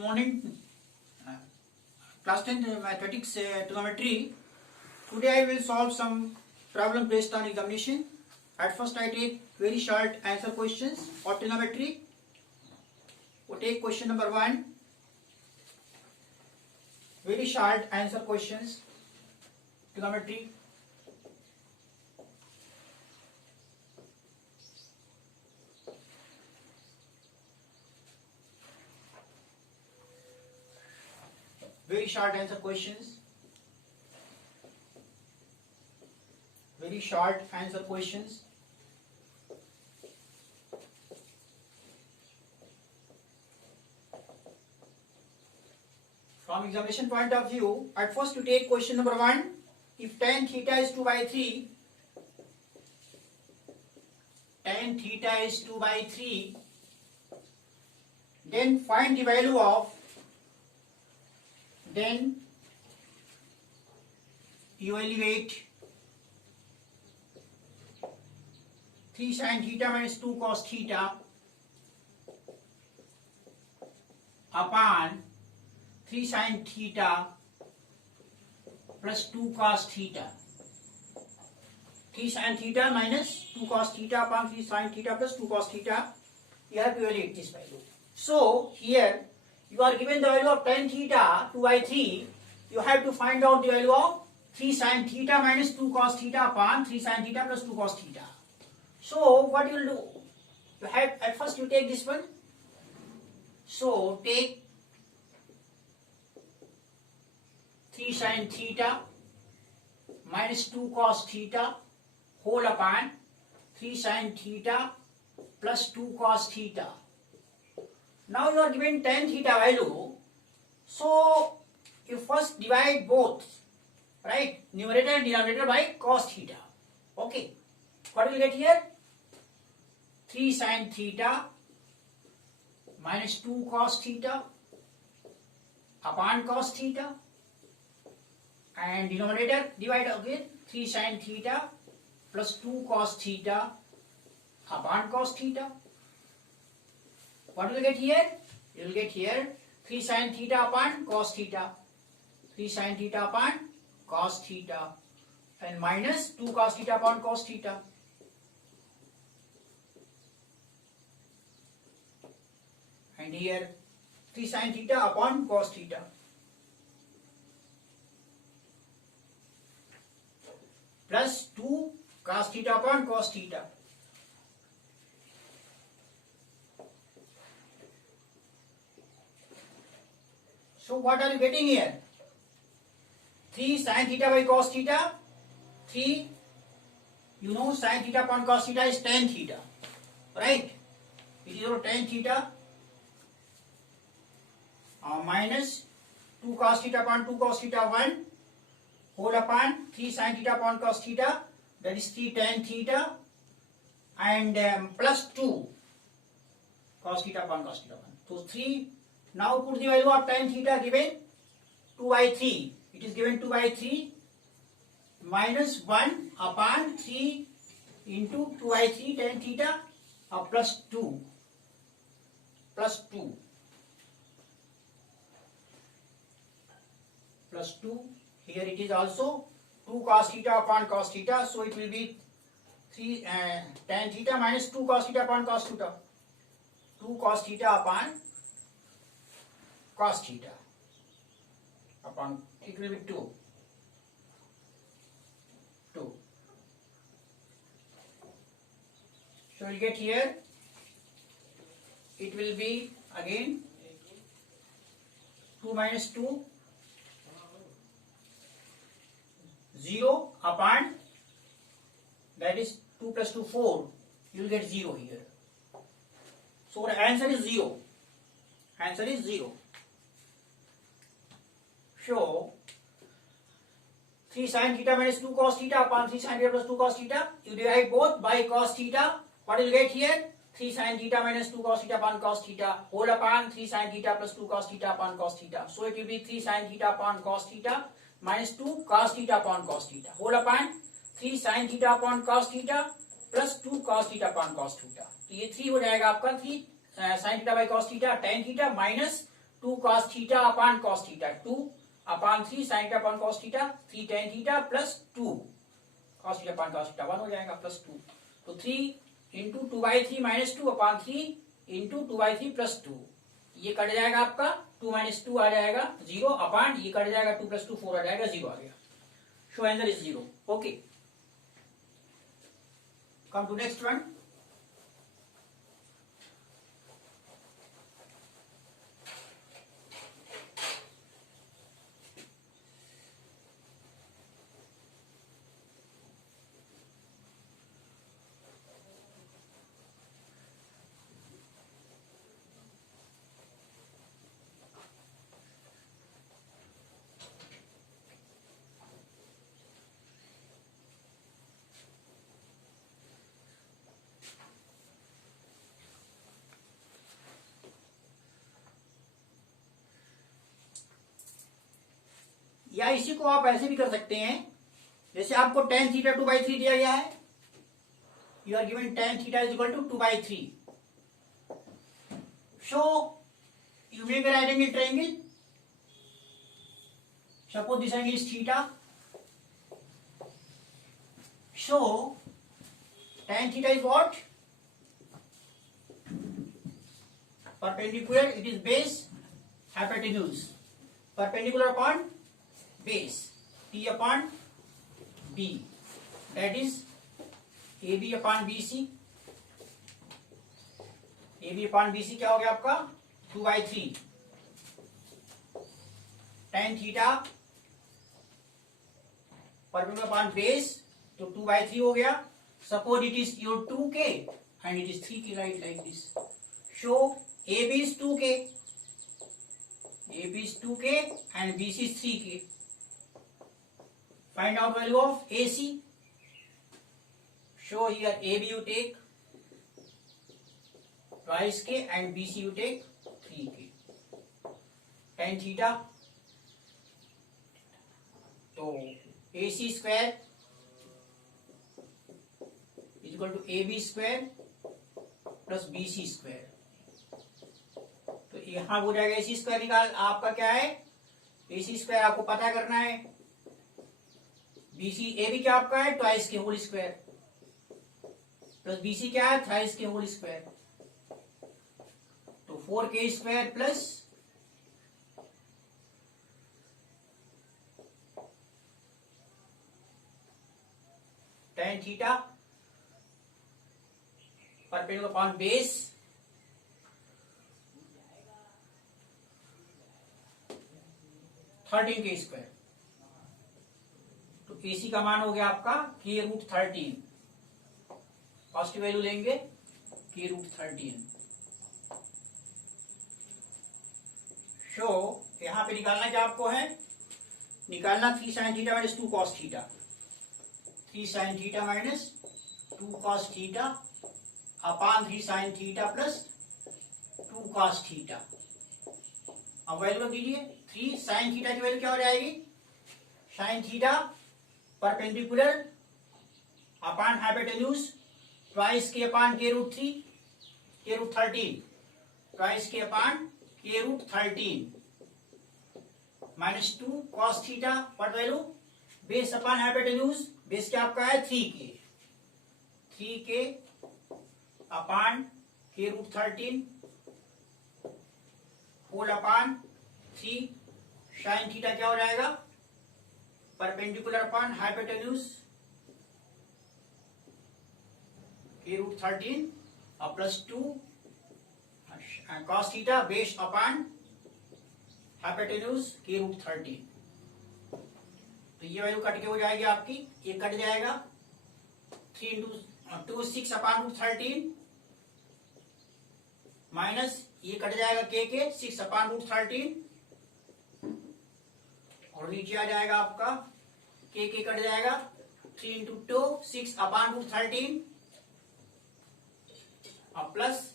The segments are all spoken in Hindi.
Good morning, class 10 mathematics trigonometry. Today I will solve some problem based on examination. At first I take very short answer questions of trigonometry. We take question number 1. Very short answer questions, trigonometry. Very short answer questions. Very short answer questions. From examination point of view, at first you take question number 1. If tan theta is 2 by 3, tan theta is 2 by 3, then find the value of, then you evaluate 3 sin theta minus 2 cos theta upon 3 sin theta plus 2 cos theta. 3 sin theta minus 2 cos theta upon 3 sin theta plus 2 cos theta. You have to evaluate this value. So here you are given the value of tan theta 2 by 3. You have to find out the value of 3 sin theta minus 2 cos theta upon 3 sin theta plus 2 cos theta. So what you will do? You have, at first you take this one. So take 3 sin theta minus 2 cos theta whole upon 3 sin theta plus 2 cos theta. Now you are given tan theta value. So you first divide both, right? Numerator and denominator by cos theta. Okay. What will you get here? 3 sin theta minus 2 cos theta upon cos theta, and denominator divide again 3 sin theta plus 2 cos theta upon cos theta. What will you get here? You will get here 3 sin theta upon cos theta, 3 sin theta upon cos theta, and minus 2 cos theta upon cos theta. And here 3 sin theta upon cos theta. Plus 2 cos theta upon cos theta. So what are you getting here? 3 sin theta by cos theta. 3, you know, sin theta upon cos theta is tan theta, right? It is over tan theta minus 2 cos theta upon 2 cos theta 1 whole upon 3 sin theta upon cos theta, that is 3 tan theta, and plus 2 cos theta upon cos theta 1. So 3. Now put the value of tan theta given 2 by 3. It is given 2 by 3 minus 1 upon 3 into 2 by 3 tan theta plus 2 plus 2 plus 2. Here it is also 2 cos theta upon cos theta. So it will be 3 tan theta minus 2 cos theta upon cos theta. 2 cos theta upon cos theta upon, it will be 2. So we will get here, it will be again 2 minus 2, 0 upon, that is 2 plus 2, 4. You will get 0 here. So the answer is 0. Answer is 0. So 3 sin theta minus 2 cos theta upon 3 sin theta plus 2 cos theta. You divide both by cos theta. What will you get here? 3 sin theta minus 2 cos theta upon cos theta whole upon 3 sin theta plus 2 cos theta upon cos theta. So it will be 3 sin theta upon cos theta minus 2 cos theta upon cos theta whole upon 3 sin theta upon cos theta plus 2 cos theta upon cos theta, तो ये 3 हो जाएगा आपका 3 sin theta by cos theta tan theta minus 2 cos theta upon cos theta, 2 upon 3 sin theta upon cos theta, 3 tan theta plus 2 cos theta upon cos theta 1 हो जाएगा प्लस 2। तो 3 इंटू 2/3 माइनस 2 अपान 3 इंटू 2/3 प्लस 2, ये कट जाएगा आपका 2 माइनस 2 आ जाएगा 0 अपान ये कट जाएगा 2 प्लस 2 4 आ जाएगा 0 आ गया। So answer is 0। Okay, come to next one. या इसी को आप ऐसे भी कर सकते हैं, जैसे आपको tan थीटा 2/3 दिया गया है, you are given tan theta is equal to 2/3। So you make a right angle triangle. Suppose this angle is theta. So tan theta is what? Perpendicular, it is base hypotenuse, perpendicular upon base, T upon B, that is AB upon BC। AB upon BC क्या हो गया आपका 2/3 tan theta perpendicular upon base, तो 2/3 हो गया। Suppose it is your 2K and it is 3K, right, like this. So AB is 2K, AB is 2K and BC is 3K. Find out value of AC. So here AB you take twice K and BC you take 3K. Tan theta, तो AC square is equal to AB square plus BC square। तो यहां हो जाएगा AC स्क्वायर निकाल, आपका क्या है AC स्क्वायर आपको पता करना है, BC AB क्या आपका है ट्वाइस के होल स्क्वायर प्लस BC क्या है थ्राइस के होल स्क्वायर, तो 4K square plus tan theta perpendicular upon base, K square. तो AC का मान हो गया आपका K√13, पॉजिटिव वैल्यू लेंगे K√13। सो यहां पे निकालना क्या आपको है, निकालना 3 sin theta minus 2 cos theta, 3 sin theta minus 2 cos theta upon 3 sin theta plus 2 cos theta. अब वैल्यू दीजिए, 3 sin थीटा की वैल्यू क्या हो जाएगी, sin theta perpendicular upon hypotenuse twice के अपान K√13 ट्वाइस के upon K√13 minus 2 cos theta, what value base upon hypotenuse, base क्या आपका है 3K upon K√13 whole upon 3 sin theta क्या हो जाएगा परपेंडिकुलर अपान हाइपोटेन्यूज K√13 और plus 2 cos theta base upon hypotenuse K√13। तो ये वैल्यू कट के हो जाएगी आपकी, ये कट जाएगा 3 इंटू 2 6 अपान √13 माइनस ये कट जाएगा के 6 अपान √13 और नीचे आ जाएगा आपका के कट जाएगा 3 इंटू 2 6 अपान √13 और प्लस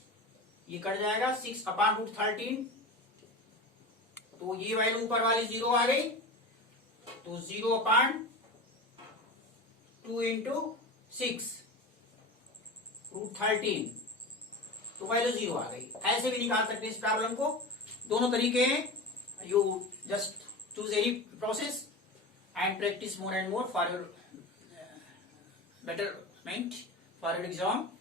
ये कट जाएगा 6 अपान √13, तो ये वैल्यू ऊपर वाली 0 आ गई, तो 0 अपान 2 इंटू 6 √13, तो वैल्यू 0 आ गई। ऐसे भी निकाल सकते हैं इस प्रॉब्लम को, दोनों तरीके हैं. You just choose any process and practice more and more for your betterment for your exam.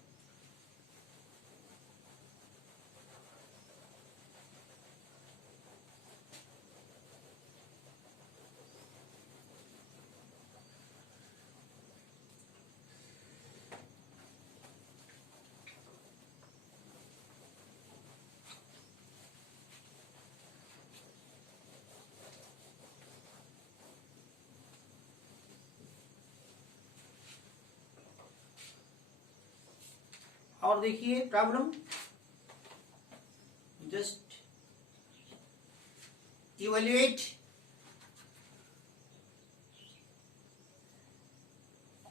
और देखिए problem, just evaluate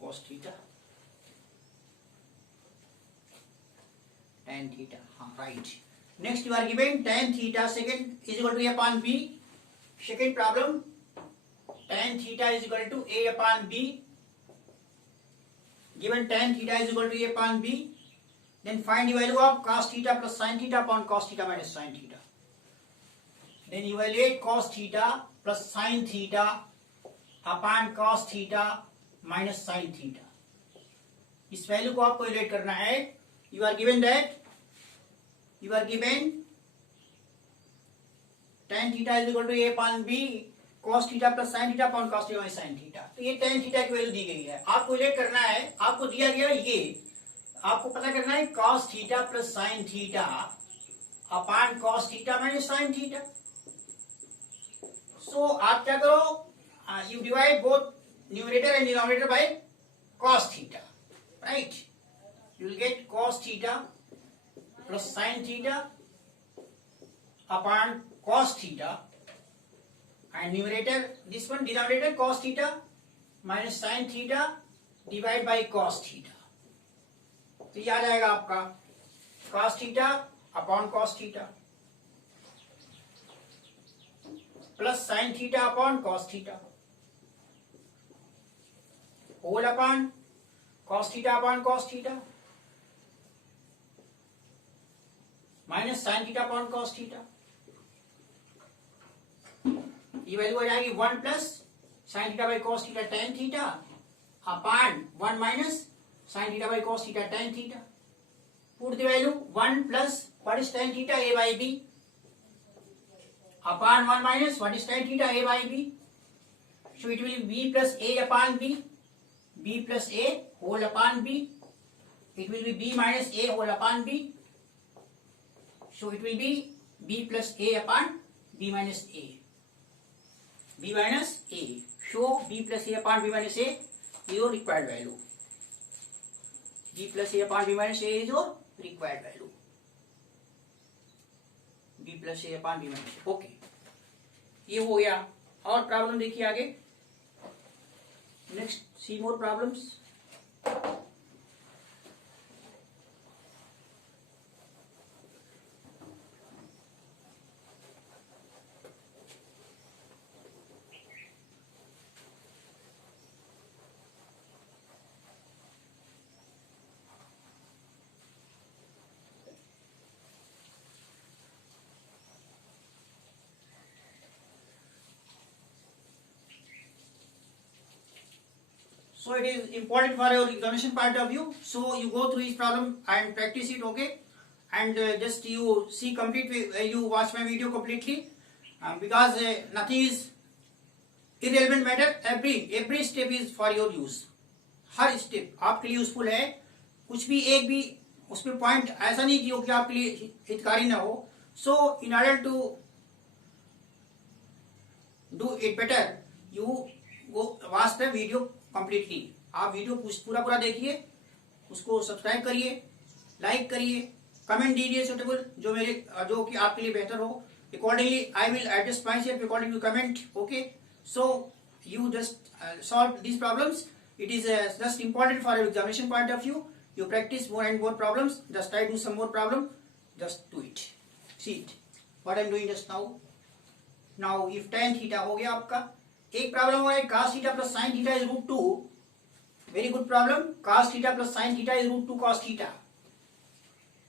cos theta tan theta. हाँ right. Next you are given tan theta second is equal to a upon b. Second problem, tan theta is equal to a upon b. Given tan theta is equal to a upon b, then find the value of cos theta plus sin theta upon cos theta minus sin theta. Then evaluate cos theta plus sin theta upon cos theta minus sin theta. इस वैल्यू को आपको इवेल्युएट करना है. You are given that you are given tan theta is equal to a upon b cos theta plus sin theta upon cos theta minus sin theta. तो ये tan थीटा की वैल्यू दी गई है, आपको इवेल्युएट करना है. आपको दिया गया ये, आपको पता करना है cos theta plus sin theta upon cos theta minus sin theta. So आप क्या करो, you divide both numerator and denominator by cos theta, right. You will get cos theta plus sin theta upon cos theta and numerator this one, denominator cos theta minus sin theta divide by cos theta. तो ये आ जाएगा आपका cos theta upon cos theta plus sin theta upon cos theta whole upon cos theta upon cos theta minus sin theta upon cos theta. ये वैल्यू आ जाएगी 1 plus sine theta by cos theta tan theta upon 1 minus sine theta by cos theta tan theta. Put the value 1 plus what is tan theta a by b upon 1 minus what is tan theta a by b. So it will be plus a upon b plus a whole upon b. It will be b minus a whole upon b. So it will be b plus a upon b minus a. b minus a. Show b plus a upon b minus a is your required value. b plus a upon b minus a is your required value. b plus a upon b minus a. Okay. ये हो गया. और प्रॉब्लम देखिए आगे. Next see more problems. So it is important for your examination point of view. So you go through each problem and practice it, okay? And just you see you watch my video completely, because nothing is irrelevant matter. Every step is for your use. Her step आपके लिए यूजफुल है. कुछ भी एक भी उसमें पॉइंट ऐसा नहीं कि आपके लिए हितकारी ना हो. So in order to do it better, you go watch the video completely. आप वीडियो पूरा देखिए, उसको सब्सक्राइब करिए, लाइक करिए, कमेंट दीजिए सुटेबल जो कि आपके लिए बेहतर हो. Accordingly I will adjust my self according to comment. Okay, so you just solve these problems. It is just important for your examination point of view. You practice more and more problems. Just try to do some more problem. Just do it. See it. What I am doing just now. Now if tan theta हो गया आपका. एक प्रॉब्लम हुआ है cos theta plus sin theta is root 2. Very good problem. Cos theta plus sin theta is root 2 cos theta.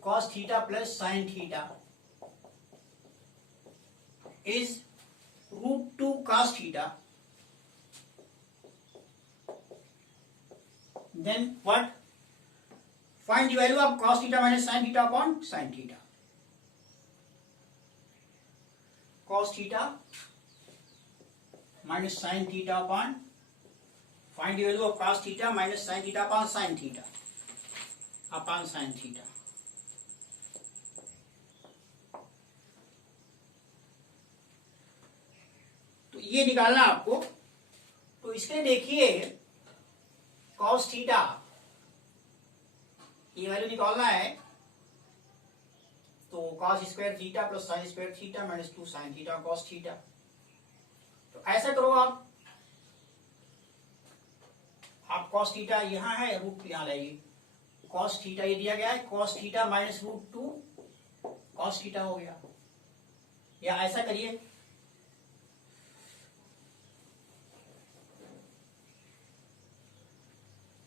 Cos theta plus sin theta is root 2 cos theta, then what? Find the value of cos theta minus sin theta upon sin theta. Cos theta minus sin theta upon, find the value of cos theta minus sin theta upon sin theta, upon sin theta. तो ये निकालना आपको। तो इसके देखिए cos थीटा, ये वैल्यू निकालना है। तो cos square theta plus sine square theta minus 2 sine theta cos theta. तो ऐसा करो आप cos थीटा यहां है, रूट यहां लाइए। cos थीटा ये दिया गया है, cos theta minus root 2 cos theta हो गया। या ऐसा करिए,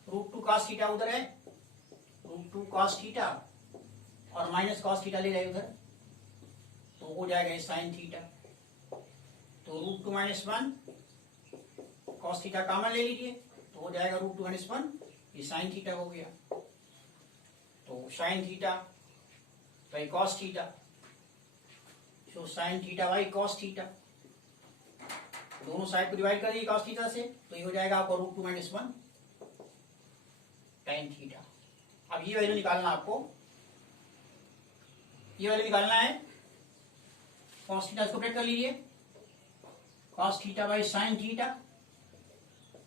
रूट 2 cos थीटा उधर है, रूट 2 cos थीटा और माइनस cos थीटा ले रहे उधर, तो हो जाएगा साइन थीटा। तो root 2 minus 1 cos theta common ले लीजिए, तो हो जाएगा रूट 2 माइनस 1, ये साइन थीटा हो गया। तो sine theta by cos theta, तो sine theta by cos theta, दोनों साइड को डिवाइड कर दीजिए cos थीटा से, तो ये हो जाएगा आपको रूट 2 माइनस 1 tan थीटा। अब ये वैल्यू निकालना आपको, ये वैल्यू निकालना है। cos थीटा इसको ब्रेक कर लीजिए, cos theta by sine theta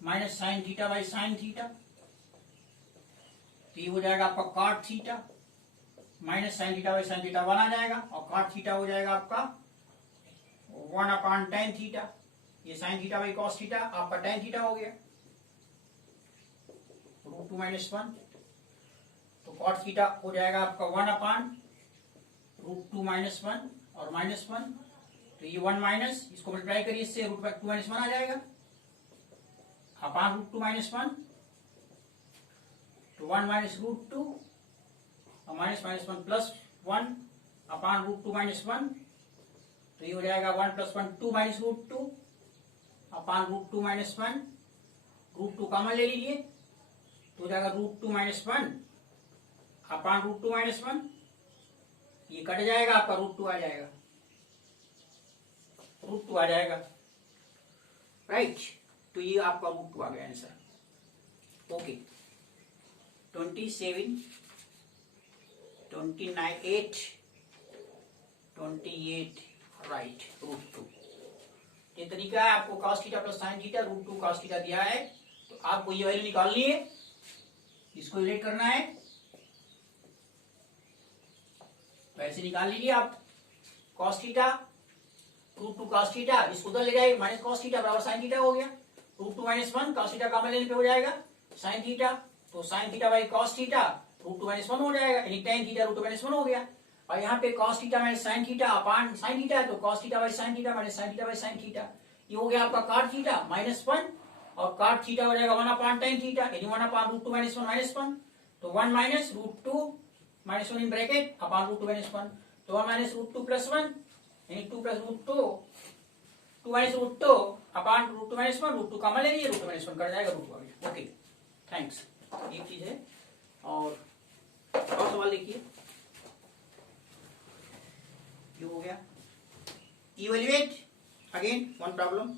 minus sine theta by sine theta, तो ये हो जाएगा आपका cot theta minus sine theta by sine theta 1 आ जाएगा, और cot थीटा हो जाएगा आपका 1 अपॉन tan थीटा। ये sign theta by cos theta आपका tan थीटा हो गया, रूट 2 माइनस 1। तो cot थीटा हो जाएगा आपका 1 अपान रूट 2 माइनस 1 और माइनस 1, तो ये 1 माइनस, इसको मल्टीप्लाई करिए इससे, रूट 2 माइनस 1 आ जाएगा अपान रूट 2 माइनस 1, तो 1 माइनस रूट 2 और minus minus 1 plus 1 upon root 2 minus 1, तो ये हो जाएगा 1 plus 1 2 minus root 2 upon root 2 minus 1, root 2 common ले लीजिए, तो हो जाएगा root 2 minus 1 upon root 2 minus 1, ये कट जाएगा आपका रूट 2 आ जाएगा, रूट 2 आ जाएगा, राइट। तो ये आपका रूट 2 आ गया आंसर। Okay, 27, 29, 28 right, root 2। ये तरीका है, आपको cos theta plus sine theta root 2 cos theta दिया है, तो आपको ये वैल्यू निकालनी है, इसको रिलेट करना है, वैसे निकाल लीजिए आप। cos theta root 2 cos theta, इसको उधर ले जाए, माइनस cos थीटा बराबर साइन थीटा हो गया, root 2 minus 1 cos theta common लेने पे हो जाएगा साइन थीटा, तो sine theta by cos theta root 2 minus 1 हो जाएगा, यानी tan थीटा रूट 2 माइनस 1 हो गया। और यहाँ पे cos theta minus sine theta upon sine theta है, तो cos theta by sine theta minus sine theta by sine theta, ये हो गया आपका cot थीटा माइनस 1, और cot थीटा हो जाएगा 1 अपान tan थीटा, यानी 1 अपान रूट 2 माइनस 1 माइनस 1, तो 1 minus root 2 minus 1 in bracket upon root 2 minus 1, तो 1 माइनस रूट 2 प्लस 1, यानी 2 plus root 2, 2 minus root 2 upon root 2 minus 1, root 2 common ले लीजिए, रूट 2 माइनस 1 कर जाएगा, रूट 2 आ गया। Okay, thanks. एक चीज है, और सवाल देखिए, ये हो गया। Evaluate again one problem.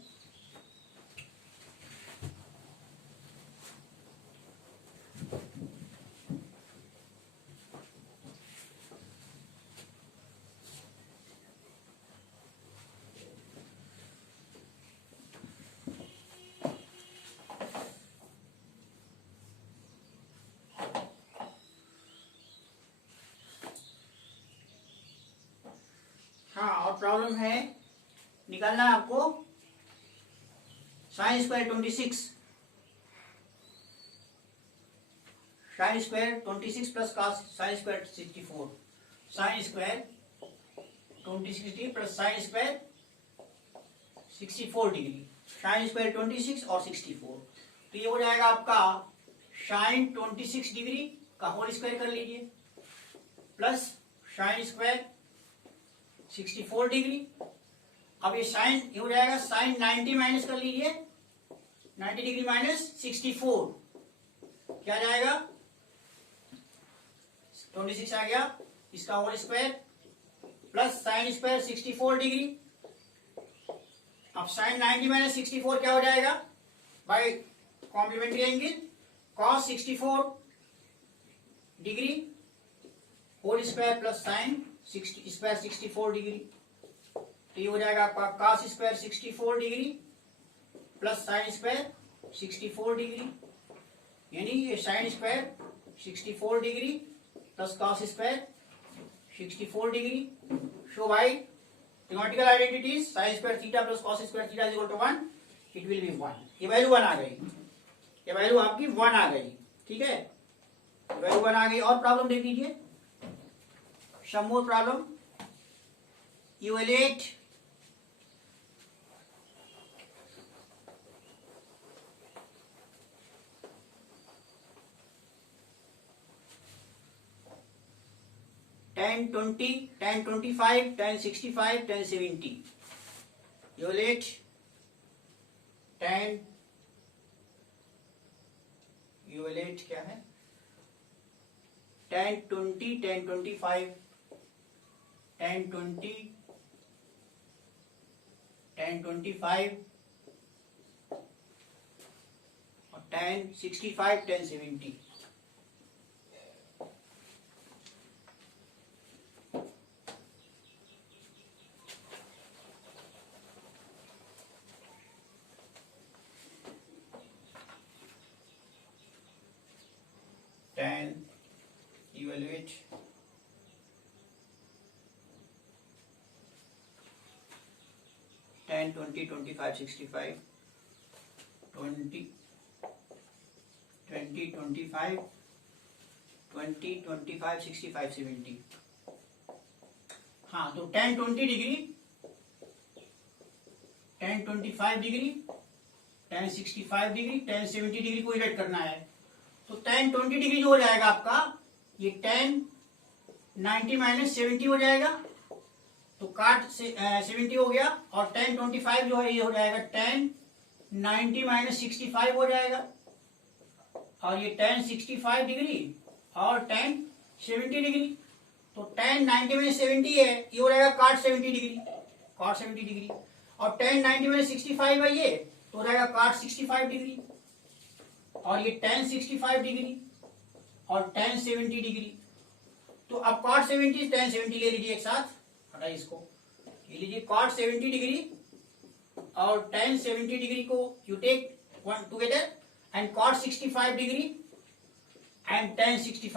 हाँ, और प्रॉब्लम है, निकालना है आपको sine square 26, sine square 26 plus cos sign square 64, sine square 26 degree plus sine square 64 degree, sine square 26 और 64, तो ये हो जाएगा आपका साइन 26 डिग्री का होल स्क्वायर कर लीजिए प्लस साइन स्क्वायर 64 डिग्री अब ये साइन ये हो जाएगा साइन 90 माइनस कर लीजिए, 90 डिग्री माइनस 64 क्या जाएगा 26 आ गया, इसका whole square plus sine square 64 degree. अब साइन 90 माइनस 64 क्या हो जाएगा by complementary angle cos 64 degree whole square plus sine square 64 degree. तो ये हो जाएगा आपका cos square 64 degree plus sine square 64 degree, यानी ये sine square 64 degree plus cos square 64 degree. So by theoretical identities sine square theta plus cos square theta is equal to 1, it will be 1। ये वैल्यू 1 आ गई, ये वैल्यू आपकी 1 आ गई, ठीक है, वैल्यू 1 आ गई। और प्रॉब्लम देख लीजिए, some more problem. Evaluate tan 20, tan 25, tan 65, tan 70। Evaluate tan evaluate क्या है tan 20, tan 25, tan 20, tan 25 और tan 65, tan 70। tan evaluate tan 20, 25, 65, 20, 20, 25, 20, 25, 65, 70। हाँ, तो tan 20 degree, tan 25 degree, tan 65 degree, tan 70 degree को इलेक्ट करना है। तो tan 20 डिग्री जो हो जाएगा आपका ये tan 90 माइनस 70 हो जाएगा, तो काट से 70 हो गया, और tan 25 जो है ये हो जाएगा tan 90 माइनस 65 हो जाएगा, और ये tan 65 डिग्री और tan 70 डिग्री। तो tan 90 माइनस 70 है, ये हो जाएगा काट 70 डिग्री, काट 70 डिग्री, और tan 90 माइनस 65 है ये, तो हो जाएगा काट 65 डिग्री, और ये tan 65 डिग्री और tan 70 डिग्री। तो अब cot 70 tan 70 ले लीजिए एक साथ, हटाइए इसको, ले लीजिए cot 70 डिग्री और tan 70 डिग्री को you take one together, and cot 65 degree and tan 65